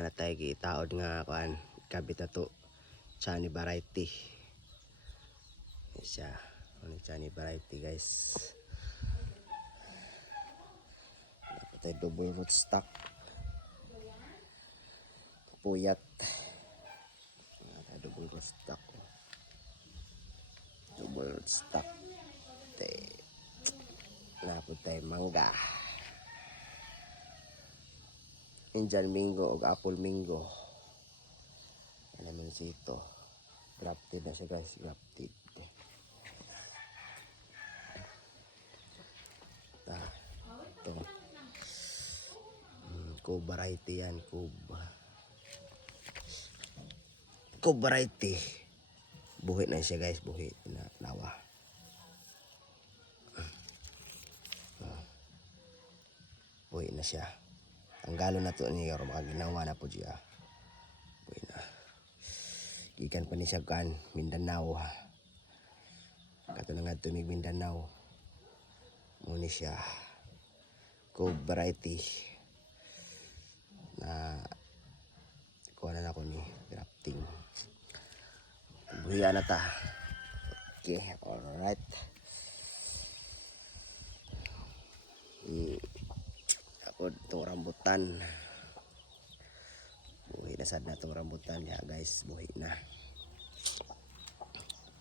na tayo gitaod nga kuan kabit na to Chani variety. Yan siya, ano Chani variety guys. Dapat tayo double rootstock. Puyat. Double rootstock. Double rootstock. Dapat tayo mangga. Indian mango o apple mango. Ano naman ito? Grafted na siya guys, grafted. Ito. Cube variety yan, cube. Cube variety. Buhi na siya guys, buhi na lawa. Buhi na siya. Ang galo na to niya, makaginawa na po siya. Buhi na. Gikan pa ni siya kan, Mindanao. Kato na nga tumig Mindanao. Muna siya. Cube variety. Na kuha na ako ni grafting. Buhiya na ta. Okay, alright. Ako itong rambutan. Buhi na sad na itong rambutan ya guys. Buhi na.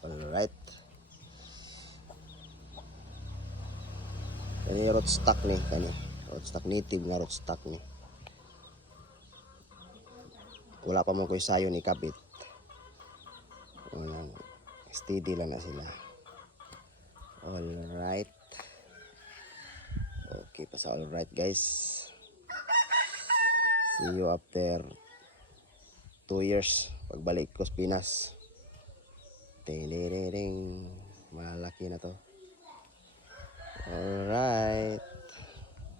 Alright. Kani rootstock ni. Kani rootstock native nga rootstock ni. Wala pa man ko isayo ni kabit. Steady lang na sila. Alright. Okay pa sa alright guys. See you after 2 years pagbalik ko sa Pinas. Malaki na to. Alright.